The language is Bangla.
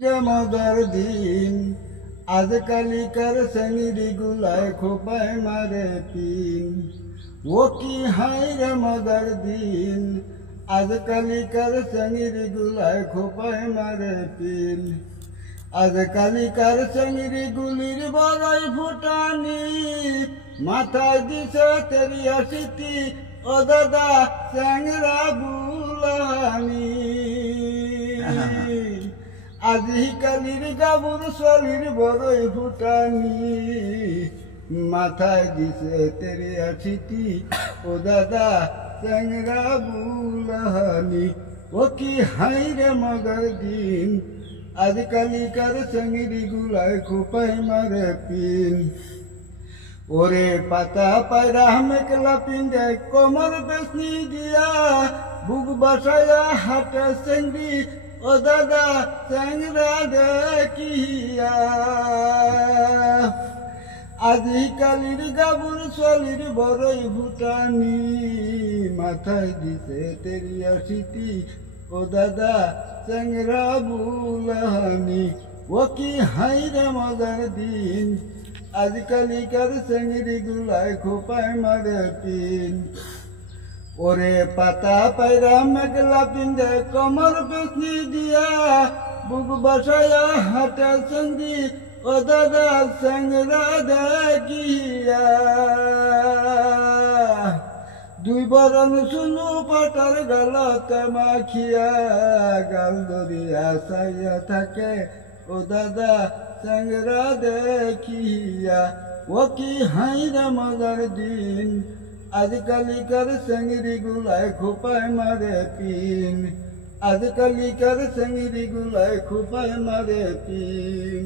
যে মজার দিন আজকালিকার শ্রেণীর গুলায় খোপায় মারে পিন। ও কি হাই রে মজার দিন আজকালিকার শ্রেণীর গুলায় খোপায় মারে পিন। আজকালিকার শ্রেণীর গুলির বড়ই ফুটানি, মাথায় দিছে তেরিয়া সিটি ও দাদা চ্যাংরা বুলানি। আজিকালির গাবুর শরীর বড়ই ফুটানি, মাথায় দিছে তেরিয়া সিটি ও দাদা চ্যাংরা বুলানি। ও কি হাই রে মজার দিন আজকালিকার চেংড়ি গুলায় খোপাই মারে পিন। ওরে পাতা পায়রা মেকলা পিন্দে কোমর বেশনি দিয়া, বুক বাসায়া হাটে চেংড়ি ও দাদা চ্যাংরা দেখিয়া। আজিকালির গাবুর শরীর বড়ই ফুটানি, মাথায় দিছে তেরিয়া সিটি ও দাদা চ্যাংরা বুলানি। ও কি হাই রে মজার দিন আজকালিকার চেংড়ি গুলায় খোপায় মারে পিন। ওরে পাতা পায়রা মেঘলা পিন্দে কোমর বেশনি দিয়া, বুক বাসায়া হাটে চেংড়ি ও দাদা চ্যাংরা দেখিয়া। দুই বরণ শুনু পাটার গালতে মাখিয়া, গাল ধরিয়া চাইয়া থাকে ও দাদা চ্যাংরা দেখিয়া। ও কি হাই রে মজার দিন আজকালিকার চেংড়ি গুলায় খোপায় মারে পিন। আজকালিকার চেংড়ি গুলায় খোপায় মারে পিন।